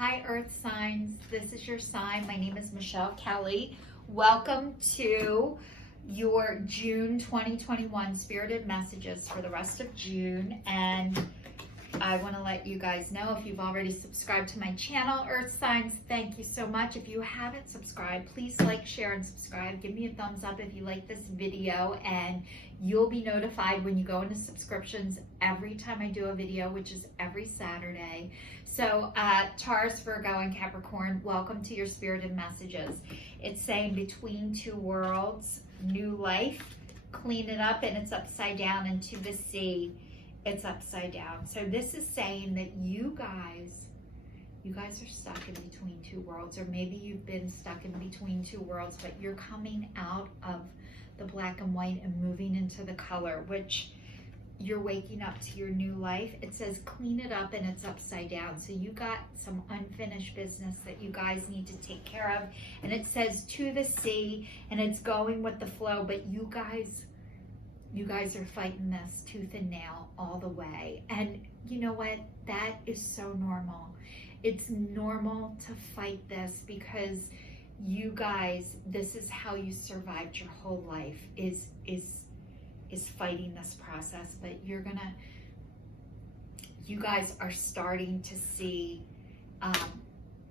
Hi Earth signs, this is your sign. My name is Michelle Kelly. Welcome to your June 2021 Spirited Messages for the rest of June. And I want to let you guys know, if you've already subscribed to my channel, Earth signs, thank you so much. If you haven't subscribed, please like, share, and subscribe. Give me a thumbs up if you like this video, and you'll be notified when you go into subscriptions every time I do a video, which is every Saturday. So Taurus, Virgo, and Capricorn, welcome to your Spirited Messages. It's saying between two worlds, new life, clean it up, and it's upside down into the sea. It's upside down. So this is saying that you guys are stuck in between two worlds, or maybe you've been stuck in between two worlds, but you're coming out of the black and white and moving into the color, which you're waking up to your new life. It says clean it up and it's upside down. So you got some unfinished business that you guys need to take care of. And it says to the sea, and it's going with the flow, but you guys are fighting this tooth and nail all the way. And you know what? That is so normal. It's normal to fight this because you guys, this is how you survived your whole life, is fighting this process. But you guys are starting to see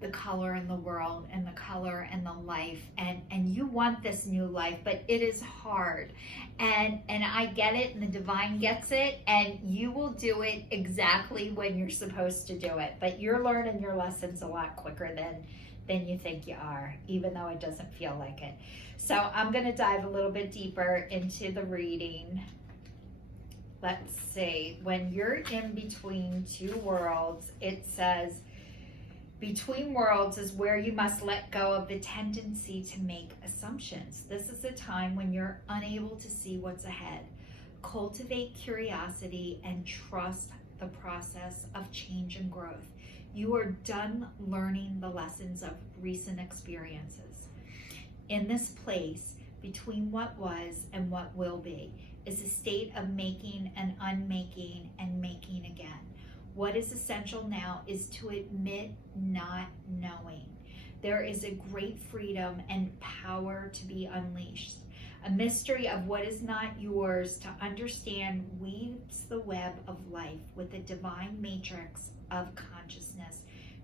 the color in the world and the color and the life, and you want this new life, but it is hard, and I get it, and the divine gets it, and you will do it exactly when you're supposed to do it. But you're learning your lessons a lot quicker than you think you are, even though it doesn't feel like it. So I'm going to dive a little bit deeper into the reading. Let's see. When you're in between two worlds, it says, between worlds is where you must let go of the tendency to make assumptions. This is a time when you're unable to see what's ahead. Cultivate curiosity and trust the process of change and growth. You are done learning the lessons of recent experiences. In this place, between what was and what will be, is a state of making and unmaking and making again. What is essential now is to admit not knowing. There is a great freedom and power to be unleashed. A mystery of what is not yours to understand weaves the web of life with a divine matrix of consciousness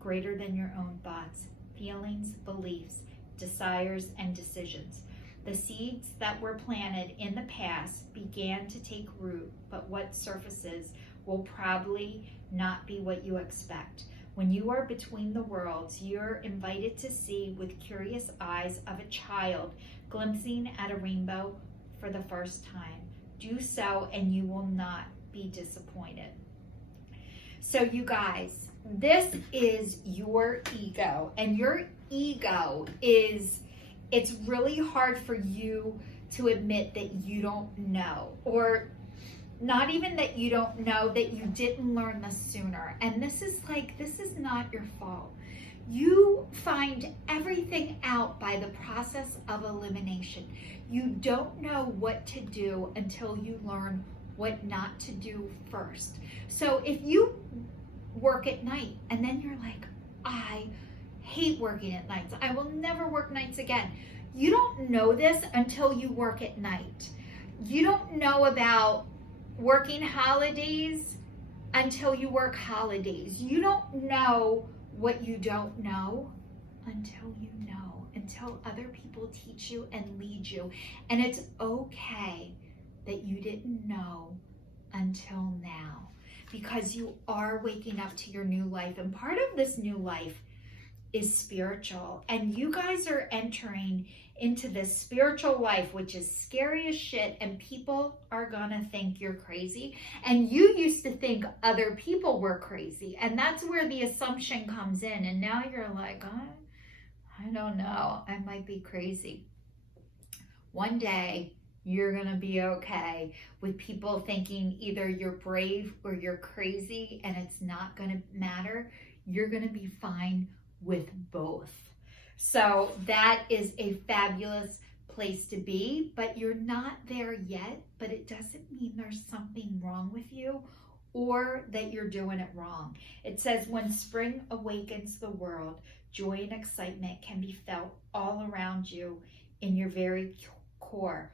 greater than your own thoughts, feelings, beliefs, desires, and decisions. The seeds that were planted in the past began to take root, but what surfaces will probably not be what you expect. When you are between the worlds, you're invited to see with curious eyes of a child glimpsing at a rainbow for the first time. Do so and you will not be disappointed. So you guys, this is your ego, and your ego it's really hard for you to admit that you don't know, or not even that you don't know, that you didn't learn this sooner. And this is not your fault. You find everything out by the process of elimination. You don't know what to do until you learn what not to do first. So if you work at night and then you're like, I hate working at nights, I will never work nights again. You don't know this until you work at night. You don't know about working holidays until you work holidays. You don't know what you don't know until you know, until other people teach you and lead you. And it's okay that you didn't know until now, because you are waking up to your new life, and part of this new life is spiritual, and you guys are entering into this spiritual life, which is scary as shit, and people are gonna think you're crazy, and you used to think other people were crazy, and that's where the assumption comes in, and now you're like, I don't know, I might be crazy. One day you're gonna be okay with people thinking either you're brave or you're crazy, and it's not gonna matter. You're gonna be fine with both. So that is a fabulous place to be, but you're not there yet. But it doesn't mean there's something wrong with you or that you're doing it wrong. It says, when spring awakens the world, joy and excitement can be felt all around you in your very core.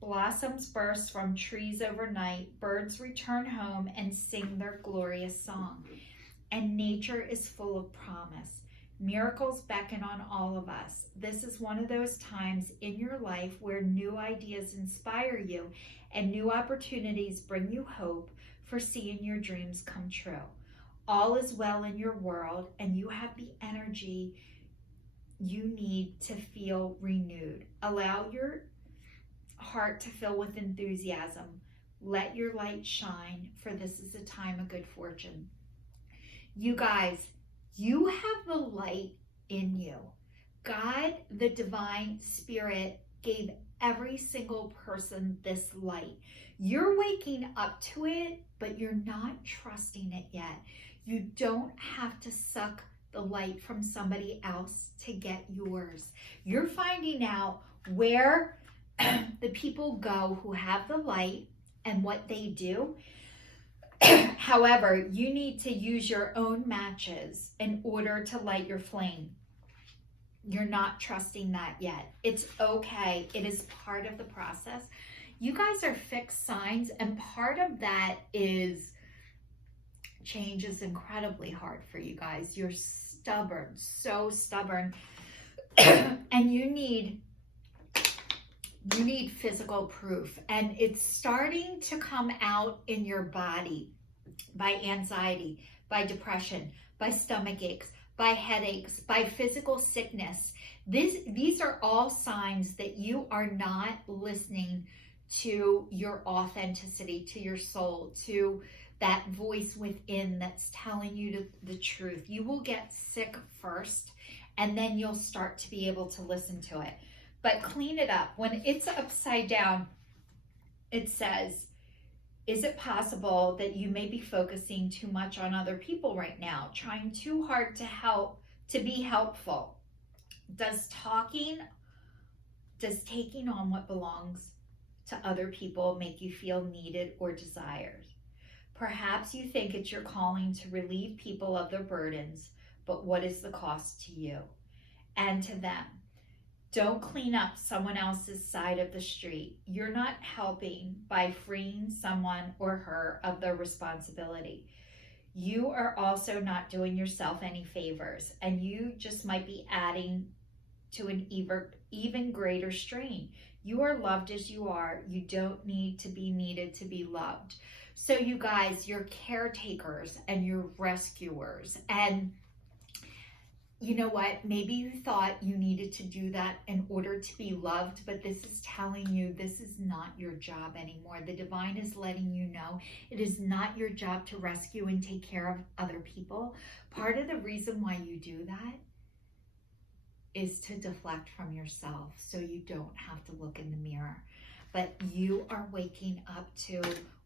Blossoms burst from trees overnight, birds return home and sing their glorious song. And nature is full of promise. Miracles beckon on all of us. This is one of those times in your life where new ideas inspire you and new opportunities bring you hope for seeing your dreams come true. All is well in your world, and you have the energy you need to feel renewed. Allow your heart to fill with enthusiasm. Let your light shine, for this is a time of good fortune. You guys, you have the light in you. God, the divine spirit, gave every single person this light. You're waking up to it, but you're not trusting it yet. You don't have to suck the light from somebody else to get yours. You're finding out where the people go who have the light and what they do. However, you need to use your own matches in order to light your flame. You're not trusting that yet. It's okay. It is part of the process. You guys are fixed signs, and part of that is change is incredibly hard for you guys. You're stubborn, so stubborn, and you need physical proof, and it's starting to come out in your body by anxiety, by depression, by stomach aches, by headaches, by physical sickness. These are all signs that you are not listening to your authenticity, to your soul, to that voice within that's telling you the truth. You will get sick first, and then you'll start to be able to listen to it. But clean it up. When it's upside down, it says, is it possible that you may be focusing too much on other people right now, trying too hard to be helpful? Does taking on what belongs to other people make you feel needed or desired? Perhaps you think it's your calling to relieve people of their burdens, but what is the cost to you and to them? Don't clean up someone else's side of the street. You're not helping by freeing someone or her of their responsibility. You are also not doing yourself any favors, and you just might be adding to an even greater strain. You are loved as you are. You don't need to be needed to be loved. So you guys, you're caretakers and you're rescuers, and you know what? Maybe you thought you needed to do that in order to be loved, but this is telling you this is not your job anymore. The divine is letting you know it is not your job to rescue and take care of other people. Part of the reason why you do that is to deflect from yourself so you don't have to look in the mirror. But you are waking up to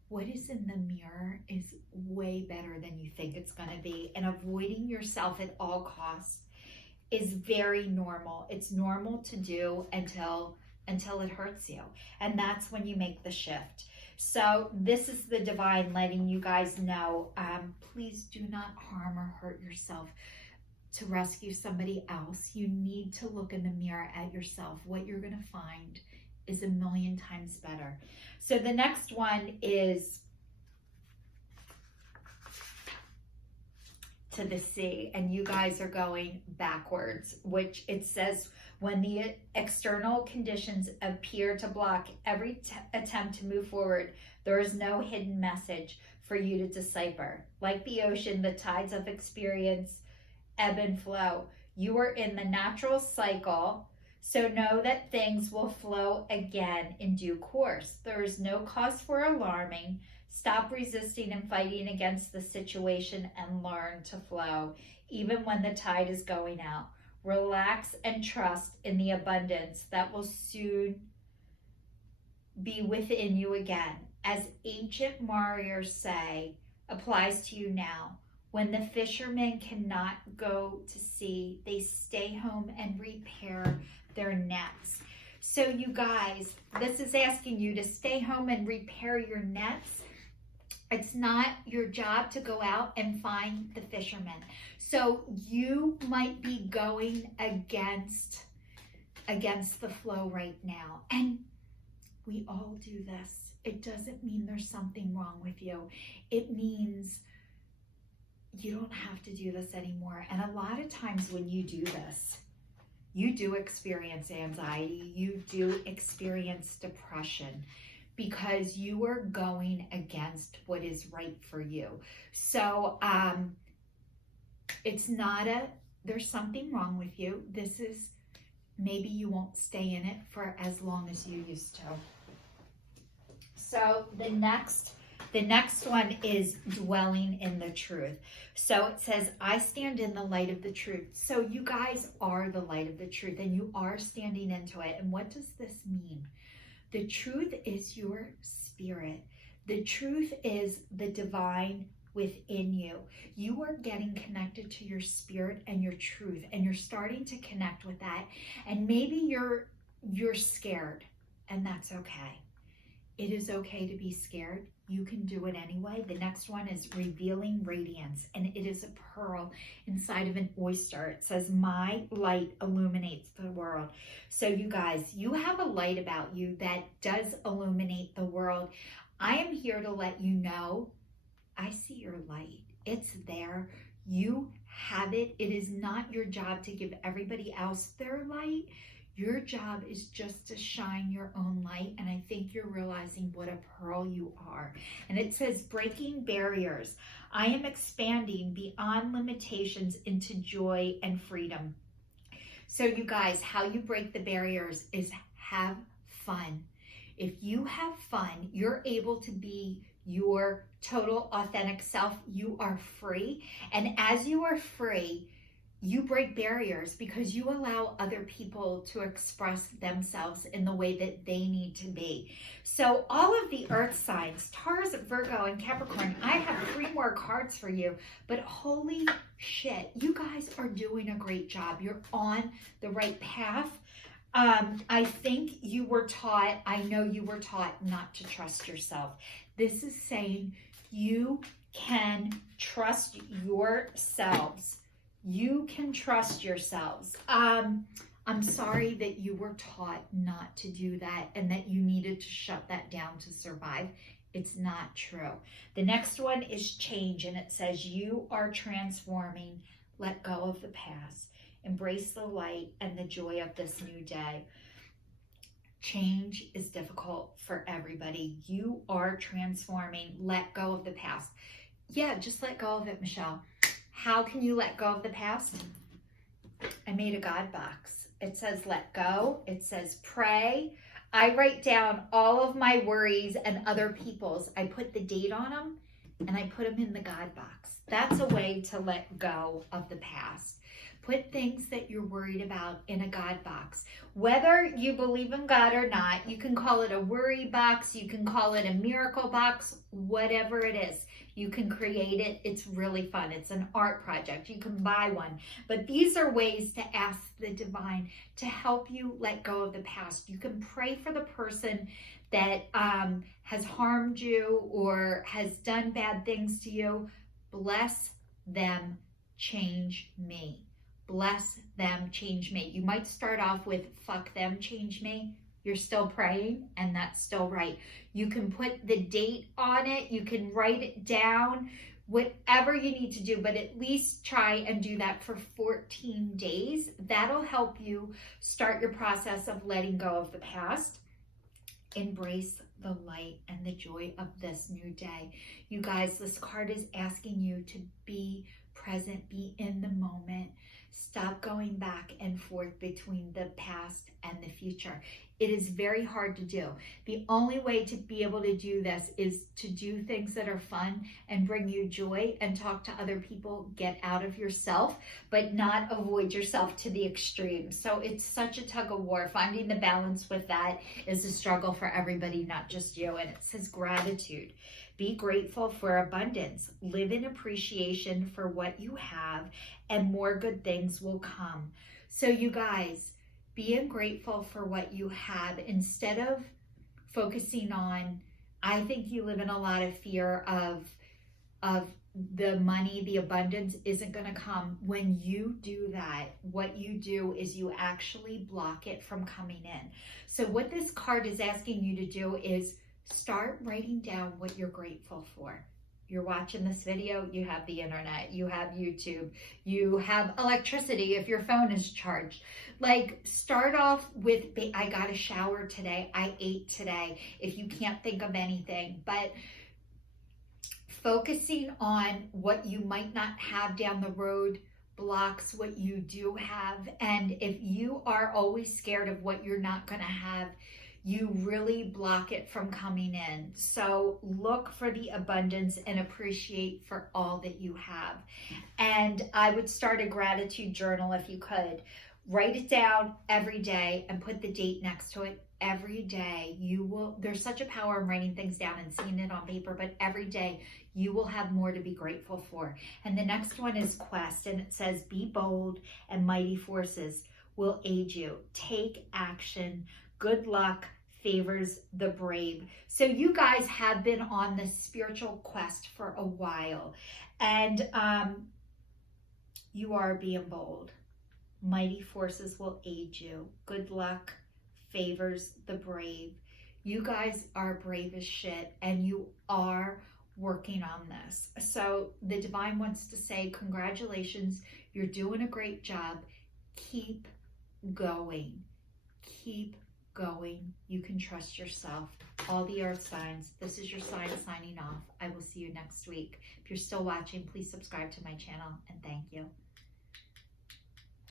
what is in the mirror is way better than you think it's going to be, and avoiding yourself at all costs is very normal. It's normal to do until it hurts you, and that's when you make the shift. So this is the divine letting you guys know, please do not harm or hurt yourself to rescue somebody else. You need to look in the mirror at yourself. What you're going to find is a million times better. So the next one is to the sea, and you guys are going backwards, which it says, when the external conditions appear to block every attempt to move forward, there is no hidden message for you to decipher. Like the ocean, the tides of experience ebb and flow. You are in the natural cycle, so know that things will flow again in due course. There is no cause for alarming. Stop resisting and fighting against the situation and learn to flow, even when the tide is going out. Relax and trust in the abundance that will soon be within you again. As ancient warriors say, applies to you now. When the fishermen cannot go to sea, they stay home and repair their nets. So you guys, this is asking you to stay home and repair your nets. It's not your job to go out and find the fishermen. So you might be going against the flow right now. And we all do this. It doesn't mean there's something wrong with you. It means you don't have to do this anymore. And a lot of times when you do this, you do experience anxiety, you do experience depression, because you are going against what is right for you. So it's not there's something wrong with you. This is, maybe you won't stay in it for as long as you used to. So the next one is dwelling in the truth. So it says, I stand in the light of the truth. So you guys are the light of the truth, and you are standing into it. And what does this mean? The truth is your spirit. The truth is the divine within you. You are getting connected to your spirit and your truth, and you're starting to connect with that. And maybe you're scared, and that's okay. It is okay to be scared. You can do it anyway. The next one is revealing radiance, and it is a pearl inside of an oyster. It says, my light illuminates the world. So you guys, you have a light about you that does illuminate the world. I am here to let you know, I see your light. It's there. You have it. It is not your job to give everybody else their light. Your job is just to shine your own light, and I think you're realizing what a pearl you are. And it says, breaking barriers. I am expanding beyond limitations into joy and freedom. So you guys, how you break the barriers is have fun. If you have fun, you're able to be your total authentic self. You are free. And as you are free, you break barriers because you allow other people to express themselves in the way that they need to be. So all of the earth signs, Taurus, Virgo, and Capricorn, I have 3 more cards for you, but holy shit, you guys are doing a great job. You're on the right path. I think you were taught, I know you were taught not to trust yourself. This is saying you can trust yourselves. You can trust yourselves. I'm sorry that you were taught not to do that and that you needed to shut that down to survive. It's not true. The next one is change, and it says you are transforming. Let go of the past. Embrace the light and the joy of this new day. Change is difficult for everybody. You are transforming. Let go of the past. Yeah, just let go of it, Michelle. How can you let go of the past? I made a God box. It says let go. It says pray. I write down all of my worries and other people's. I put the date on them and I put them in the God box. That's a way to let go of the past. Put things that you're worried about in a God box. Whether you believe in God or not, you can call it a worry box, you can call it a miracle box, whatever it is. You can create it. It's really fun. It's an art project. You can buy one. But these are ways to ask the divine to help you let go of the past. You can pray for the person that has harmed you or has done bad things to you. Bless them, change me. Bless them, change me. You might start off with fuck them, change me. You're still praying, and that's still right. You can put the date on it. You can write it down, whatever you need to do, but at least try and do that for 14 days. That'll help you start your process of letting go of the past. Embrace the light and the joy of this new day. You guys, this card is asking you to be present, be in the moment. Stop going back and forth between the past and the future. It is very hard to do. The only way to be able to do this is to do things that are fun and bring you joy and talk to other people, get out of yourself, but not avoid yourself to the extreme. So it's such a tug of war. Finding the balance with that is a struggle for everybody, not just you. And it says gratitude. Be grateful for abundance. Live in appreciation for what you have, and more good things will come. So you guys, being grateful for what you have instead of focusing on I think you live in a lot of fear of the money, the abundance isn't going to come. When you do that, what you do is you actually block it from coming in. So what this card is asking you to do is start writing down what you're grateful for. You're watching this video, you have the internet, you have YouTube, you have electricity if your phone is charged. Like, start off with, I got a shower today, I ate today, if you can't think of anything. But focusing on what you might not have down the road blocks what you do have. And if you are always scared of what you're not going to have, you really block it from coming in. So look for the abundance and appreciate for all that you have. And I would start a gratitude journal if you could. Write it down every day and put the date next to it. Every day you will, there's such a power in writing things down and seeing it on paper, but every day you will have more to be grateful for. And the next one is quest, and it says, be bold and mighty forces will aid you. Take action. Good luck favors the brave. So you guys have been on this spiritual quest for a while, and you are being bold. Mighty forces will aid you. Good luck favors the brave. You guys are brave as shit, and you are working on this. So the divine wants to say, congratulations, you're doing a great job. Keep going. Keep going. You can trust yourself. All the earth signs, this is your sign signing off. I will see you next week. If you're still watching, please subscribe to my channel, and thank you.